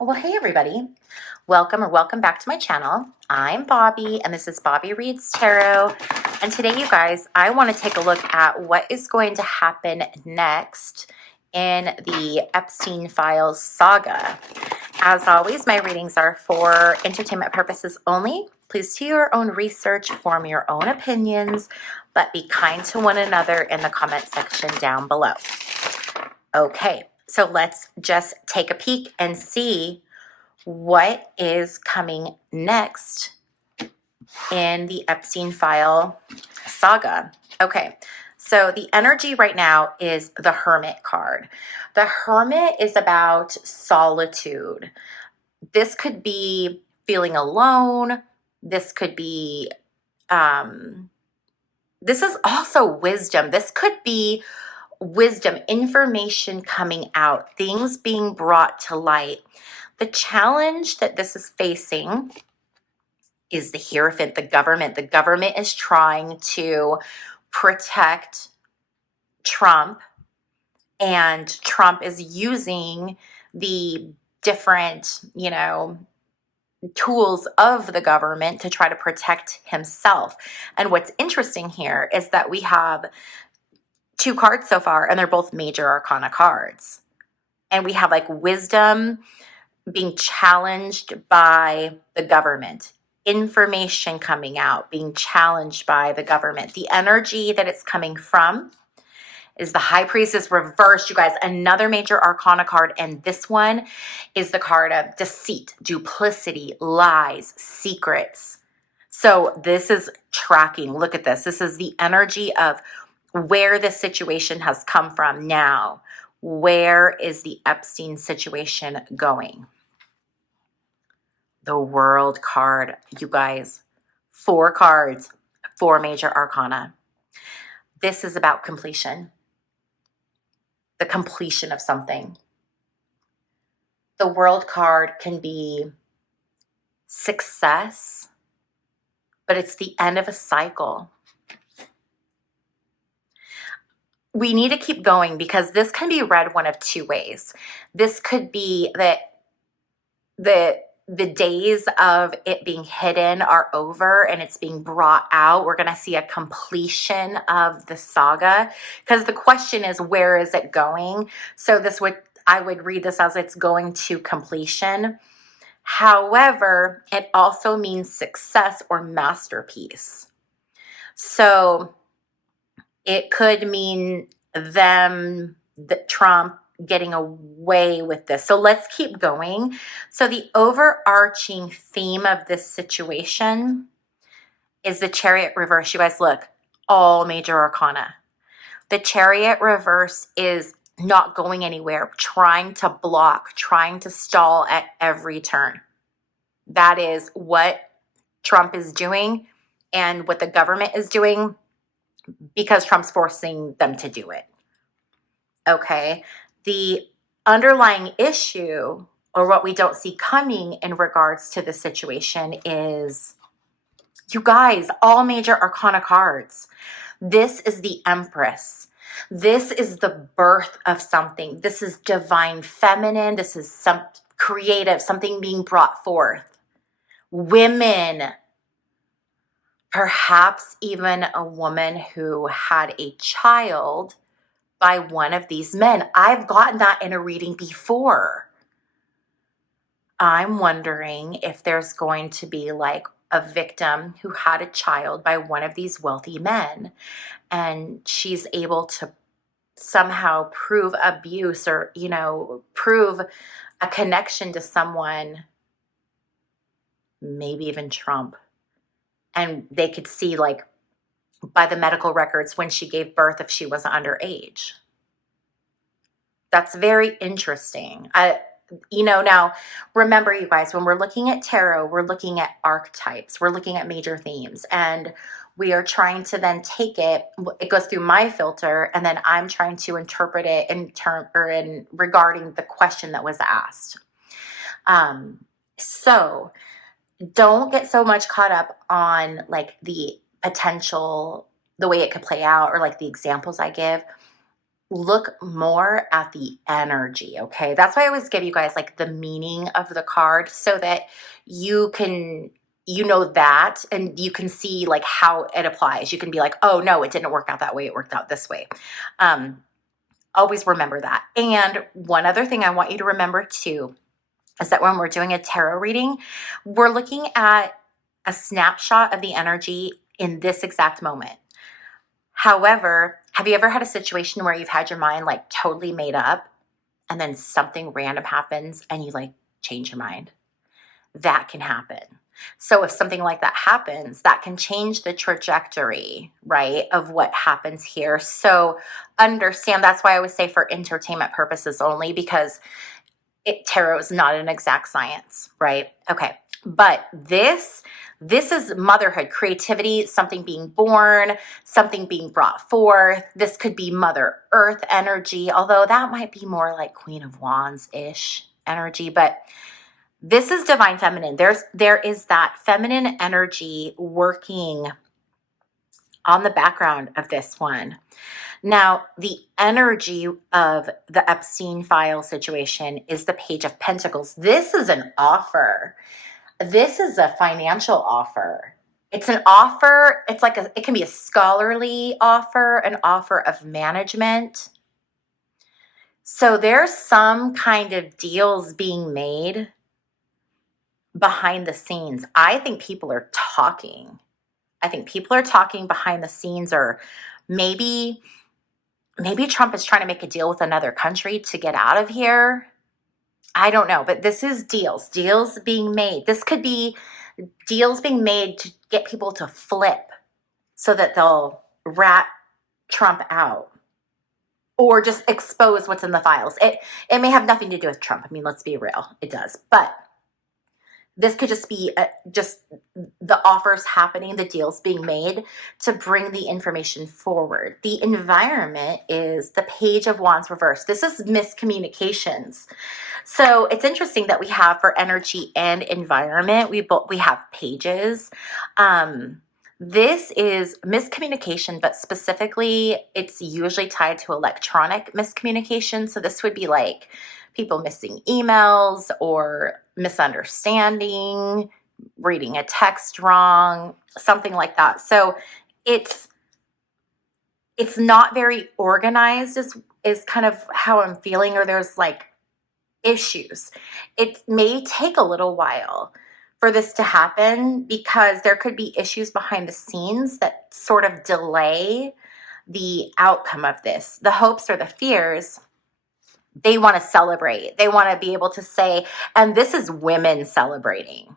Well, hey everybody. Welcome back to my channel. I'm Bobbie and this is Bobbie Reads Tarot. And today, you guys, I want to take a look at what is going to happen next in the Epstein Files saga. As always, my readings are for entertainment purposes only. Please do your own research, form your own opinions, but be kind to one another in the comment section down below. Okay, so let's just take a peek and see what is coming next in the Epstein file saga. Okay, so the energy right now is the Hermit card. The Hermit is about solitude. This could be feeling alone. This could be, this is also wisdom. This could be wisdom, information coming out, things being brought to light. The challenge that this is facing is the Hierophant, the government. The government is trying to protect Trump, and Trump is using the different, tools of the government to try to protect himself. And what's interesting here is that we have two cards so far, and they're both major arcana cards. And we have like wisdom being challenged by the government, information coming out, being challenged by the government. The energy that it's coming from is the High Priestess reversed, you guys, another major arcana card. And this one is the card of deceit, duplicity, lies, secrets. So this is tracking. Look at this. This is the energy of where this situation has come from now. Where is the Epstein situation going? The World card, you guys. 4 cards, 4 major arcana. This is about completion. The completion of something. The World card can be success, but it's the end of a cycle. We need to keep going because this can be read one of 2 ways. This could be that the days of it being hidden are over and it's being brought out. We're going to see a completion of the saga, because the question is, where is it going? So I would read this as it's going to completion. However, it also means success or masterpiece. So it could mean Trump getting away with this. So let's keep going. So the overarching theme of this situation is the Chariot reverse. You guys, look, all major arcana. The Chariot reverse is not going anywhere, trying to block, trying to stall at every turn. That is what Trump is doing and what the government is doing, because Trump's forcing them to do it. Okay. The underlying issue, or what we don't see coming in regards to the situation, is, you guys, all major arcana cards. This is the Empress. This is the birth of something. This is divine feminine. This is some creative, something being brought forth. Women, perhaps even a woman who had a child by one of these men. I've gotten that in a reading before. I'm wondering if there's going to be like a victim who had a child by one of these wealthy men, and she's able to somehow prove abuse or, prove a connection to someone, maybe even Trump. And they could see, like, by the medical records when she gave birth, if she was underage. That's very interesting. Now, remember, you guys, when we're looking at tarot, we're looking at archetypes, we're looking at major themes, and we are trying to then take it goes through my filter, and then I'm trying to interpret it in regarding the question that was asked. So don't get so much caught up on like the potential, the way it could play out, or like the examples I give. look more at the energy, okay? That's why I always give you guys like the meaning of the card so that you can, you know that, and you can see like how it applies. You can be like, oh no, it didn't work out that way. It worked out this way. Always remember that. And one other thing I want you to remember too is that when we're doing a tarot reading, we're looking at a snapshot of the energy in this exact moment. However, have you ever had a situation where you've had your mind like totally made up and then something random happens and you like change your mind? That can happen. So if something like that happens, that can change the trajectory, right, of what happens here. So understand, that's why I always say for entertainment purposes only, because tarot is not an exact science, right? Okay. But this is motherhood, creativity, something being born, something being brought forth. This could be Mother Earth energy, although that might be more like Queen of Wands-ish energy, but this is divine feminine. There is that feminine energy working on the background of this one. Now, the energy of the Epstein file situation is the Page of Pentacles. This is an offer. This is a financial offer. It's an offer. It's like it can be a scholarly offer, an offer of management. So there's some kind of deals being made behind the scenes. I think people are talking. I think people are talking behind the scenes, or maybe Trump is trying to make a deal with another country to get out of here. I don't know, but this is deals being made. This could be deals being made to get people to flip so that they'll rat Trump out or just expose what's in the files. It may have nothing to do with Trump. I mean, let's be real. It does. But this could just be just the offers happening, the deals being made to bring the information forward. The environment is the Page of Wands reversed. This is miscommunications. So it's interesting that we have for energy and environment, we have pages. This is miscommunication, but specifically it's usually tied to electronic miscommunication. So this would be like people missing emails or misunderstanding, reading a text wrong, something like that. So it's not very organized is kind of how I'm feeling, or there's like issues. It may take a little while for this to happen because there could be issues behind the scenes that sort of delay the outcome of this. The hopes or the fears, they want to celebrate. They want to be able to say, and this is women celebrating.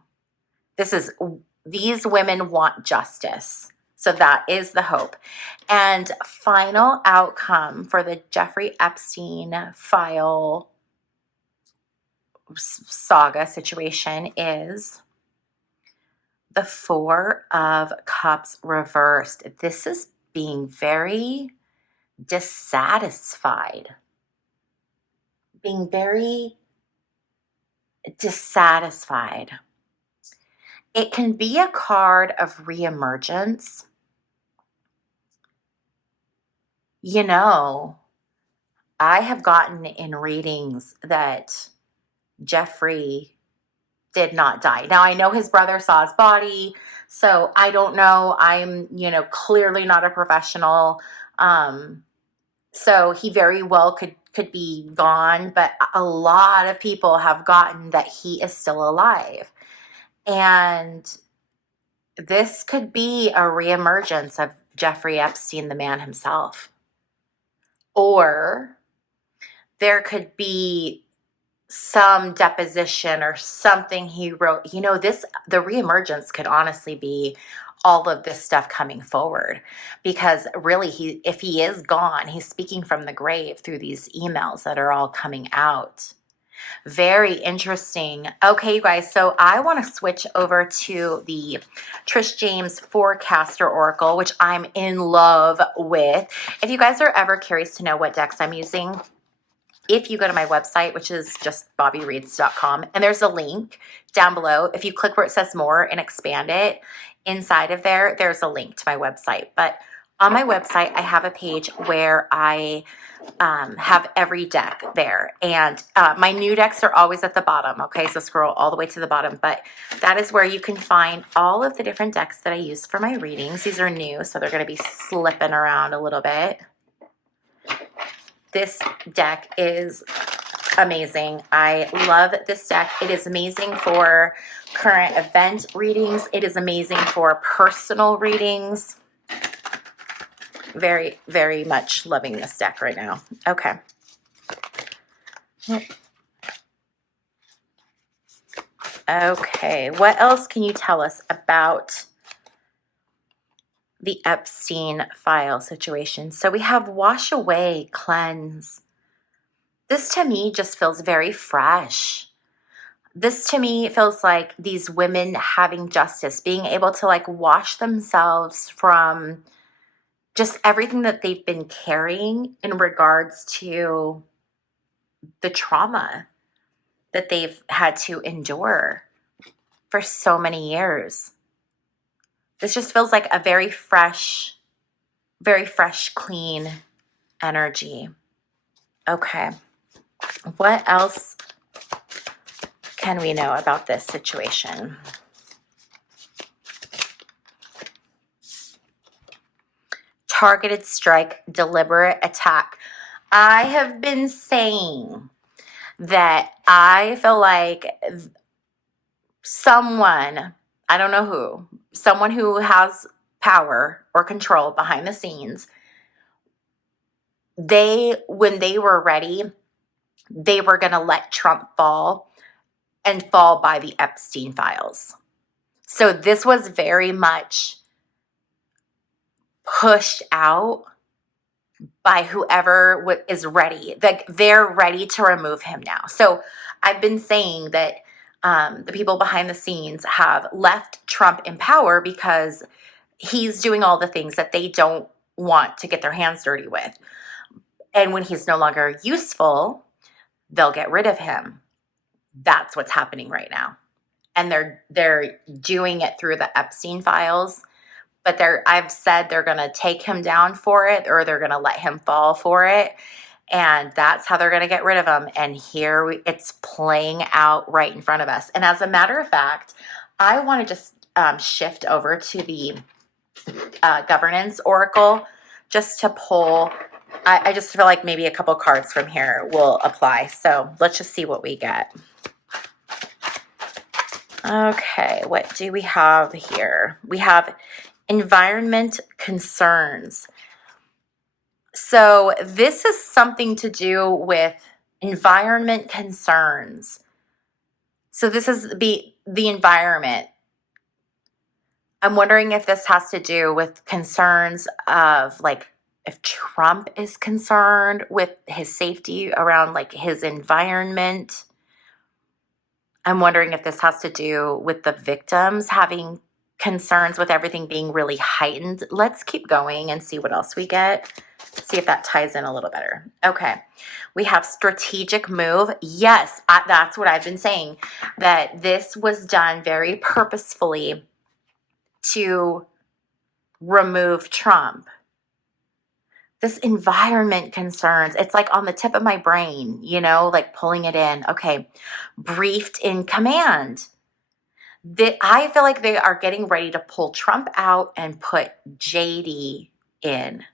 These women want justice. So that is the hope. And final outcome for the Jeffrey Epstein file saga situation is the Four of Cups reversed. This is being very dissatisfied. Being very dissatisfied. It can be a card of reemergence. You know, I have gotten in readings that Jeffrey did not die. Now, I know his brother saw his body, so I don't know. I'm, clearly not a professional. So he very well could be gone, but a lot of people have gotten that he is still alive. And this could be a reemergence of Jeffrey Epstein, the man himself. Or there could be some deposition or something he wrote. The reemergence could honestly be all of this stuff coming forward, because really if he is gone, he's speaking from the grave through these emails that are all coming out. Very interesting. Okay, you guys, so I want to switch over to the Trish James Forecaster Oracle, which I'm in love with. If you guys are ever curious to know what decks I'm using, if you go to my website, which is just bobbiereads.com, and there's a link down below. If you click where it says more and expand it, inside of there's a link to my website. But On my website, I have a page where I have every deck there. And my new decks are always at the bottom. Okay, so scroll all the way to the bottom. But that is where you can find all of the different decks that I use for my readings. These are new, so they're going to be slipping around a little bit. This deck is amazing. I love this deck. It is amazing for current event readings. It is amazing for personal readings. Very, very much loving this deck right now. Okay. Okay, what else can you tell us about the Epstein file situation? So we have wash away, cleanse. This to me just feels very fresh. This to me feels like these women having justice, being able to like wash themselves from just everything that they've been carrying in regards to the trauma that they've had to endure for so many years. This just feels like a very fresh, clean energy. Okay. What else can we know about this situation? Targeted strike, deliberate attack. I have been saying that I feel like someone, I don't know who, someone who has power or control behind the scenes, when they were ready, they were going to let Trump fall and fall by the Epstein files. So this was very much pushed out by whoever is ready. Like they're ready to remove him now. So I've been saying that the people behind the scenes have left Trump in power because he's doing all the things that they don't want to get their hands dirty with. And when he's no longer useful, they'll get rid of him. That's what's happening right now. And they're doing it through the Epstein files. But I've said they're going to take him down for it, or they're going to let him fall for it. And that's how they're going to get rid of him. And here it's playing out right in front of us. And as a matter of fact, I want to just shift over to the governance oracle just to pull. I just feel like maybe a couple cards from here will apply. So let's just see what we get. Okay, what do we have here? We have environment concerns. So this is something to do with environment concerns. So this is the environment. I'm wondering if this has to do with concerns of like if Trump is concerned with his safety around like his environment. I'm wondering if this has to do with the victims having concerns with everything being really heightened. Let's keep going and see what else we get. See if that ties in a little better. Okay. We have strategic move. Yes, that's what I've been saying, that this was done very purposefully to remove Trump. This environment concerns, it's like on the tip of my brain, you know, like pulling it in. Okay. Briefed in command. I feel like they are getting ready to pull Trump out and put JD in.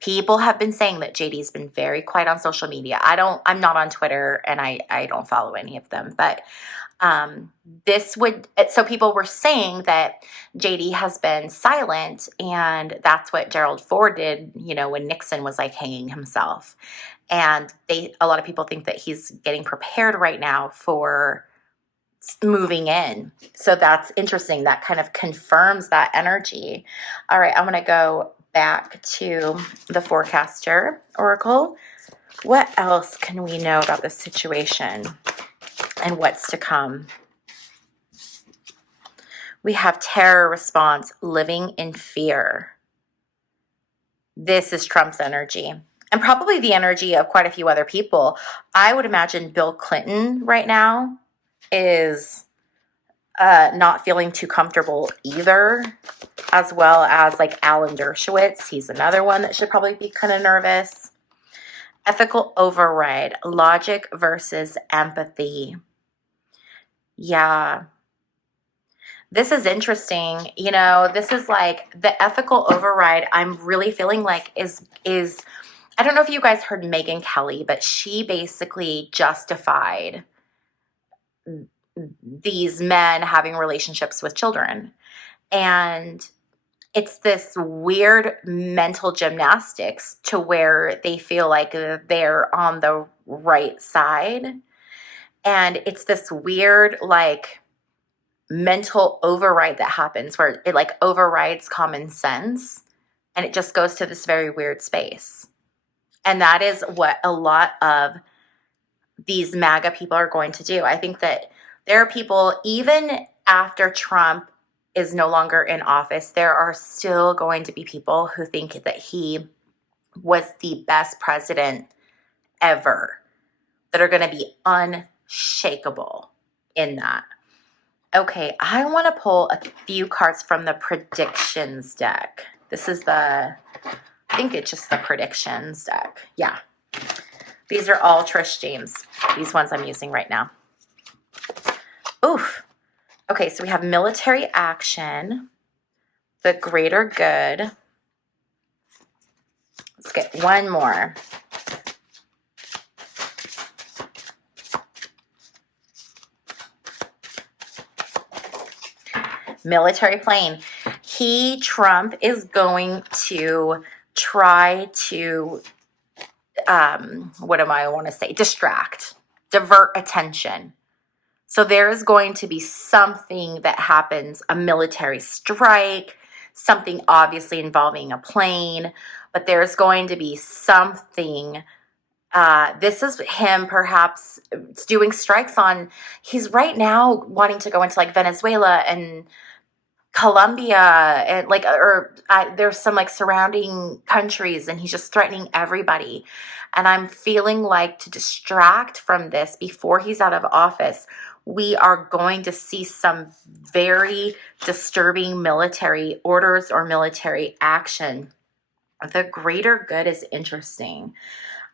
People have been saying that JD's been very quiet on social media. I'm not on Twitter and I don't follow any of them, but so people were saying that JD has been silent, and that's what Gerald Ford did, you know, when Nixon was like hanging himself. And a lot of people think that he's getting prepared right now for moving in. So that's interesting. That kind of confirms that energy. All right, I'm going to go back to the forecaster oracle. What else can we know about this situation and what's to come? We have terror response, living in fear. This is Trump's energy, and probably the energy of quite a few other people. I would imagine Bill Clinton right now is not feeling too comfortable either, as well as like Alan Dershowitz. He's another one that should probably be kind of nervous. Ethical override, logic versus empathy. Yeah. This is interesting. You know, this is like the ethical override I'm really feeling like is I don't know if you guys heard Megyn Kelly, but she basically justified these men having relationships with children. And it's this weird mental gymnastics to where they feel like they're on the right side. And it's this weird, like, mental override that happens where it like overrides common sense and it just goes to this very weird space. And that is what a lot of these MAGA people are going to do. I think that there are people, even after Trump is no longer in office, there are still going to be people who think that he was the best president ever, that are going to be unshakable in that. Okay, I want to pull a few cards from the predictions deck. This is I think it's just the predictions deck. Yeah. These are all Trish James. These ones I'm using right now. Oof. Okay, so we have military action, the greater good. Let's get one more. Military plane. Trump is going to try to, distract, divert attention. So there is going to be something that happens, a military strike, something obviously involving a plane, but there's going to be something. This is him perhaps doing strikes on, he's right now wanting to go into like Venezuela and Colombia and like, there's some like surrounding countries and he's just threatening everybody. And I'm feeling like to distract from this before he's out of office, we are going to see some very disturbing military orders or military action. The greater good is interesting.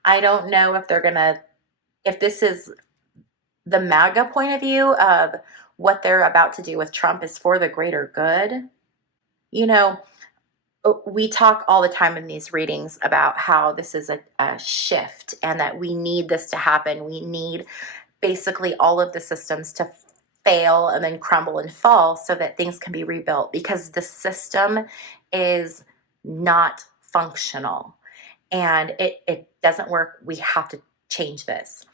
I don't know if this is the MAGA point of view of what they're about to do with Trump is for the greater good. You know, we talk all the time in these readings about how this is a shift and that we need this to happen. We need basically all of the systems to fail and then crumble and fall so that things can be rebuilt, because the system is not functional and it doesn't work. We have to change this.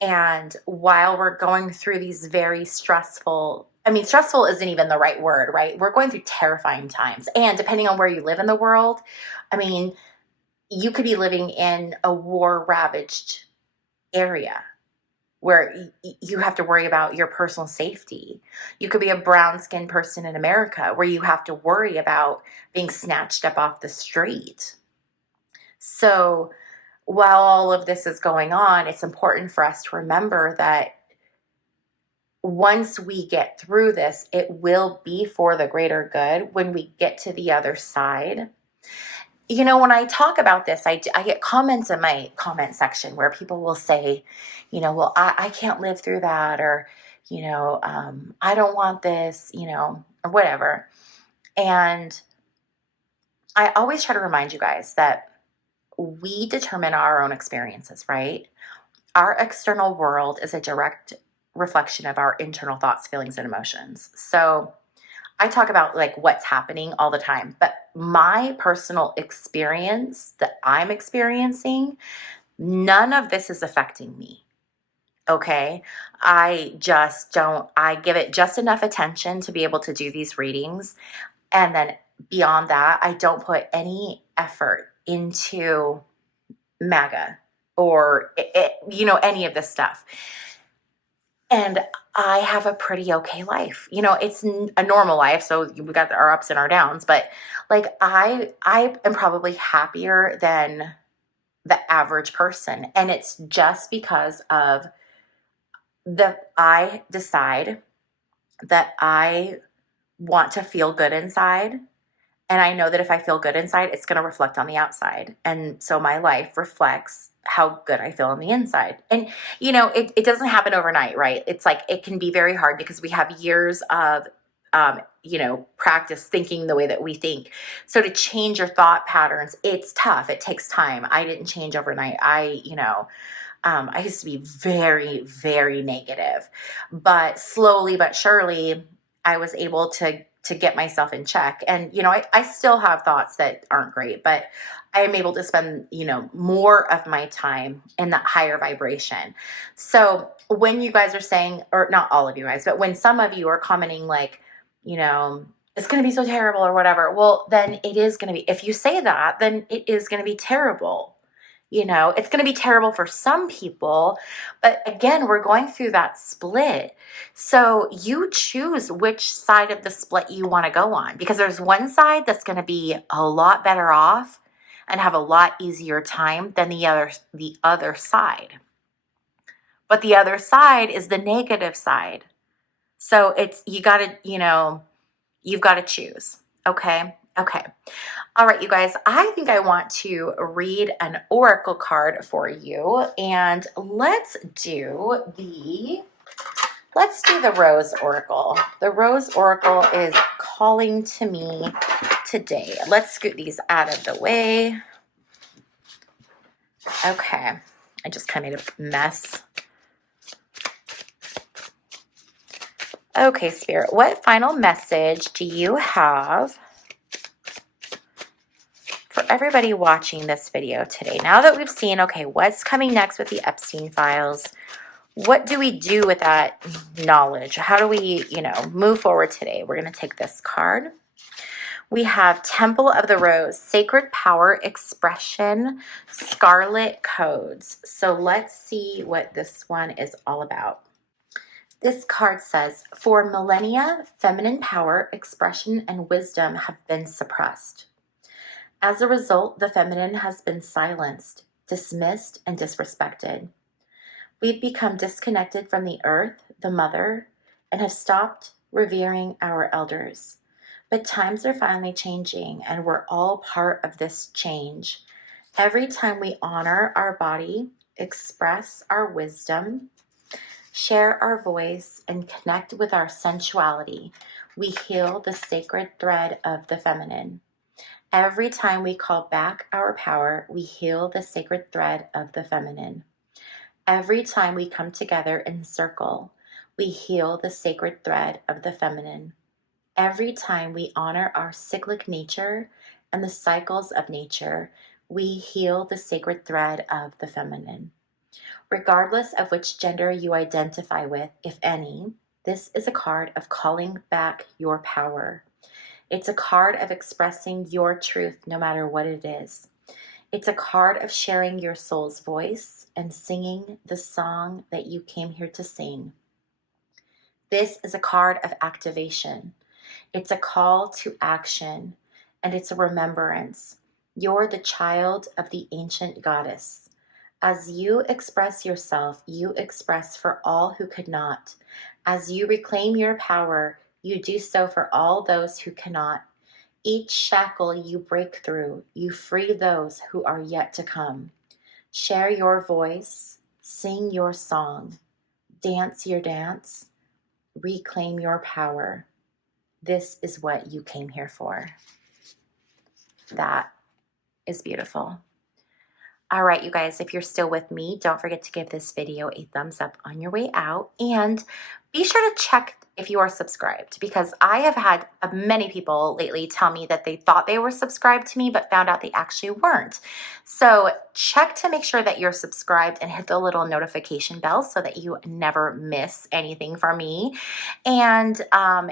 And while we're going through these very stressful isn't even the right word, right? We're going through terrifying times. And depending on where you live in the world, I mean, you could be living in a war-ravaged area where you have to worry about your personal safety. You could be a brown-skinned person in America where you have to worry about being snatched up off the street. So while all of this is going on, it's important for us to remember that once we get through this, it will be for the greater good when we get to the other side. You know, when I talk about this, I get comments in my comment section where people will say, you know, well, I can't live through that, or, you know, I don't want this, you know, or whatever. And I always try to remind you guys that we determine our own experiences, right? Our external world is a direct reflection of our internal thoughts, feelings, and emotions. So I talk about like what's happening all the time, but my personal experience that I'm experiencing, none of this is affecting me. Okay. I give it just enough attention to be able to do these readings. And then beyond that, I don't put any effort into MAGA or, you know, any of this stuff. And I have a pretty okay life. You know, it's a normal life, so we got our ups and our downs, but like I am probably happier than the average person. And it's just because of I decide that I want to feel good inside. And I know that if I feel good inside, it's going to reflect on the outside. And so my life reflects how good I feel on the inside. And, it doesn't happen overnight, right? It's like it can be very hard because we have years of, practice thinking the way that we think. So to change your thought patterns, it's tough. It takes time. I didn't change overnight. I used to be very, very negative, but slowly but surely I was able to get myself in check. And, I still have thoughts that aren't great, but I am able to spend, more of my time in that higher vibration. So when you guys are saying, or not all of you guys, but when some of you are commenting like, it's going to be so terrible or whatever, well, then it is going to be, if you say that, then it is going to be terrible. It's going to be terrible for some people, but again, we're going through that split. So you choose which side of the split you want to go on, because there's one side that's going to be a lot better off and have a lot easier time than the other side. But the other side is the negative side. So you've got to choose. Okay. All right, you guys, I think I want to read an oracle card for you, and let's do the Rose Oracle. The Rose Oracle is calling to me today. Let's scoot these out of the way. Okay. I just kind of made a mess. Okay, Spirit, what final message do you have for everybody watching this video today? Now that we've seen, okay, what's coming next with the Epstein files, what do we do with that knowledge? How do we, move forward today? We're going to take this card. We have Temple of the Rose, Sacred Power Expression, Scarlet Codes. So let's see what this one is all about. This card says, for millennia, feminine power, expression, and wisdom have been suppressed. As a result, the feminine has been silenced, dismissed, and disrespected. We've become disconnected from the earth, the mother, and have stopped revering our elders. But times are finally changing, and we're all part of this change. Every time we honor our body, express our wisdom, share our voice, and connect with our sensuality, we heal the sacred thread of the feminine. Every time we call back our power, we heal the sacred thread of the feminine. Every time we come together in circle, we heal the sacred thread of the feminine. Every time we honor our cyclic nature and the cycles of nature, we heal the sacred thread of the feminine. Regardless of which gender you identify with, if any, this is a card of calling back your power. It's a card of expressing your truth no matter what it is. It's a card of sharing your soul's voice and singing the song that you came here to sing. This is a card of activation. It's a call to action, and it's a remembrance. You're the child of the ancient goddess. As you express yourself, you express for all who could not. As you reclaim your power, you do so for all those who cannot. Each shackle you break through, you free those who are yet to come. Share your voice, sing your song, dance your dance, reclaim your power. This is what you came here for. That is beautiful. All right, you guys, if you're still with me, don't forget to give this video a thumbs up on your way out, and be sure to check if you are subscribed, because I have had many people lately tell me that they thought they were subscribed to me but found out they actually weren't. So check to make sure that you're subscribed and hit the little notification bell so that you never miss anything from me. And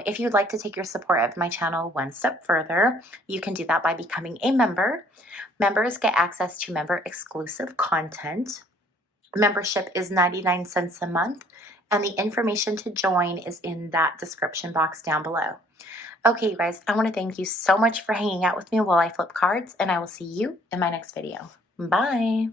if you'd like to take your support of my channel one step further, you can do that by becoming a member. Members get access to member exclusive content. Membership is 99 cents a month, and the information to join is in that description box down below. Okay, you guys, I want to thank you so much for hanging out with me while I flip cards, and I will see you in my next video. Bye.